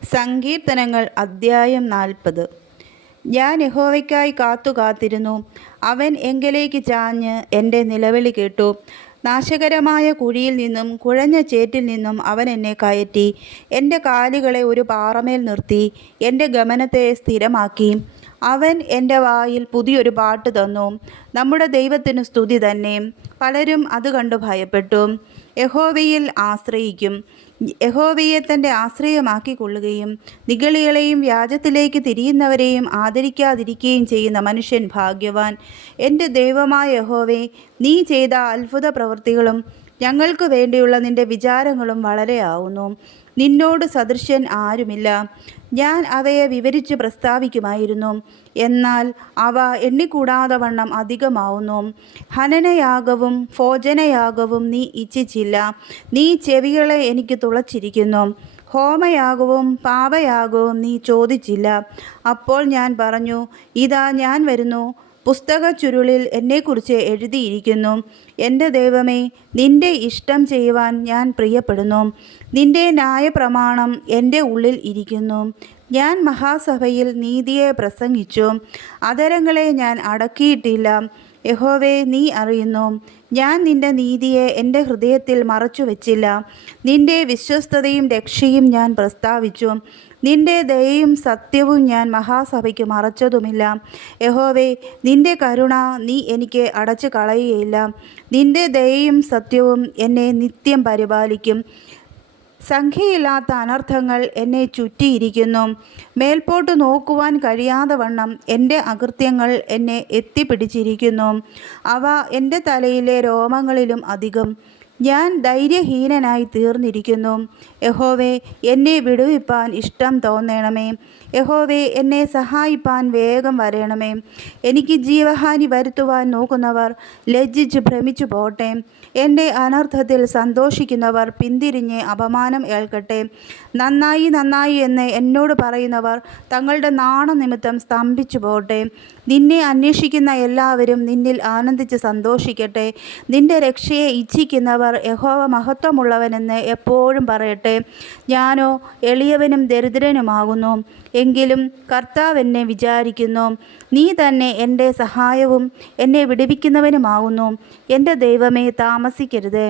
സങ്കീർത്തനങ്ങൾ അദ്ധ്യായം 40. ഞാൻ യഹോവയ്ക്കായി കാത്തിരുന്നു. അവൻ എങ്കലേക്ക് ചാഞ്ഞ് എൻ്റെ നിലവിളി കേട്ടു. നാശകരമായ കുഴിയിൽ നിന്നും കുഴഞ്ഞ ചേറ്റിൽ നിന്നും അവൻ എന്നെ കയറ്റി. എൻ്റെ കാലുകളെ ഒരു പാറമേൽ നിർത്തി എൻ്റെ ഗമനത്തെ സ്ഥിരമാക്കി. അവൻ എൻ്റെ വായിൽ പുതിയൊരു പാട്ട് തന്നു. നമ്മുടെ ദൈവത്തിന് സ്തുതി തന്നെ. പലരും അത് കണ്ടു ഭയപ്പെട്ടു. യഹോവയിൽ ആശ്രയിക്കും. യഹോവയെ തൻ്റെ ആശ്രയമാക്കിക്കൊള്ളുകയും നിഗളികളെയും വ്യാജത്തിലേക്ക് തിരിയുന്നവരെയും ആദരിക്കാതിരിക്കുകയും ചെയ്യുന്ന മനുഷ്യൻ ഭാഗ്യവാൻ. എൻ്റെ ദൈവമായ യഹോവേ, നീ ചെയ്ത അത്ഭുത പ്രവൃത്തികളും ഞങ്ങൾക്ക് വേണ്ടിയുള്ള നിൻ്റെ വിചാരങ്ങളും വളരെയാവുന്നു. നിന്നോട് സദൃശൻ ആരുമില്ല. ഞാൻ അവയെ വിവരിച്ച് പ്രസ്താവിക്കുമായിരുന്നു, എന്നാൽ അവ എണ്ണിക്കൂടാതെ വണ്ണം അധികമാവുന്നു. ഹനനയാഗവും ഭോജനയാഗവും നീ ഇച്ഛിച്ചില്ല. നീ ചെവികളെ എനിക്ക് തുളച്ചിരിക്കുന്നു. ഹോമയാഗവും പാപയാഗവും നീ ചോദിച്ചില്ല. അപ്പോൾ ഞാൻ പറഞ്ഞു, ഇതാ ഞാൻ വരുന്നു. പുസ്തകച്ചുരുളിൽ എന്നെക്കുറിച്ച് എഴുതിയിരിക്കുന്നു. എൻ്റെ ദൈവമേ, നിൻ്റെ ഇഷ്ടം ചെയ്യുവാൻ ഞാൻ പ്രിയപ്പെടുന്നു. നിൻ്റെ ന്യായപ്രമാണം എൻ്റെ ഉള്ളിൽ ഇരിക്കുന്നു. ഞാൻ മഹാസഭയിൽ നീതിയെ പ്രസംഗിച്ചു. അധരങ്ങളെ ഞാൻ അടക്കിയിട്ടില്ല. യഹോവേ, നീ അറിയുന്നു. ഞാൻ നിൻ്റെ നീതിയെ എൻ്റെ ഹൃദയത്തിൽ മറച്ചു വച്ചില്ല. നിൻ്റെ വിശ്വസ്തതയും രക്ഷയും ഞാൻ പ്രസ്താവിച്ചു. നിൻ്റെ ദയയും സത്യവും ഞാൻ മഹാസഭയ്ക്ക് മറച്ചതുമില്ല. യഹോവേ, നിൻ്റെ കരുണ നീ എനിക്ക് അടച്ചു കളയുകയില്ല. നിൻ്റെ ദയയും സത്യവും എന്നെ നിത്യം പരിപാലിക്കും. സംഖ്യയില്ലാത്ത അനർത്ഥങ്ങൾ എന്നെ ചുറ്റിയിരിക്കുന്നു. മേൽപോട്ട് നോക്കുവാൻ കഴിയാതെ വണ്ണം എൻ്റെ അകൃത്യങ്ങൾ എന്നെ എത്തിപ്പിടിച്ചിരിക്കുന്നു. അവ എൻ്റെ തലയിലെ രോമങ്ങളിലും അധികം. ഞാൻ ധൈര്യഹീനനായി തീർന്നിരിക്കുന്നു. യഹോവേ, എന്നെ വിടുവിപ്പാൻ ഇഷ്ടം തോന്നണമേ. യഹോവേ, എന്നെ സഹായിപ്പാൻ വേഗം വരണമേ. എനിക്ക് ജീവഹാനി വരുത്തുവാൻ നോക്കുന്നവർ ലജ്ജിച്ച് ഭ്രമിച്ചു പോട്ടെ. എൻ്റെ അനർത്ഥത്തിൽ സന്തോഷിക്കുന്നവർ പിന്തിരിഞ്ഞ് അപമാനം ഏൽക്കട്ടെ. നന്നായി നന്നായി എന്ന് എന്നോട് പറയുന്നവർ തങ്ങളുടെ നാണനിമിത്തം സ്തംഭിച്ചു പോട്ടെ. നിന്നെ അന്വേഷിക്കുന്ന എല്ലാവരും നിന്നിൽ ആനന്ദിച്ച് സന്തോഷിക്കട്ടെ. നിൻ്റെ രക്ഷയെ ഇച്ഛിക്കുന്നവർ യഹോവ മഹത്വമുള്ളവനെന്ന് എപ്പോഴും പറയട്ടെ. ഞാനോ എളിയവനും ദരിദ്രനുമാകുന്നു, എങ്കിലും കർത്താവ് എന്നെ വിചാരിക്കുന്നു. നീ തന്നെ എൻ്റെ സഹായവും എന്നെ വിടുവിക്കുന്നവനുമാകുന്നു. എൻ്റെ ദൈവമേ, താമസിക്കരുതേ.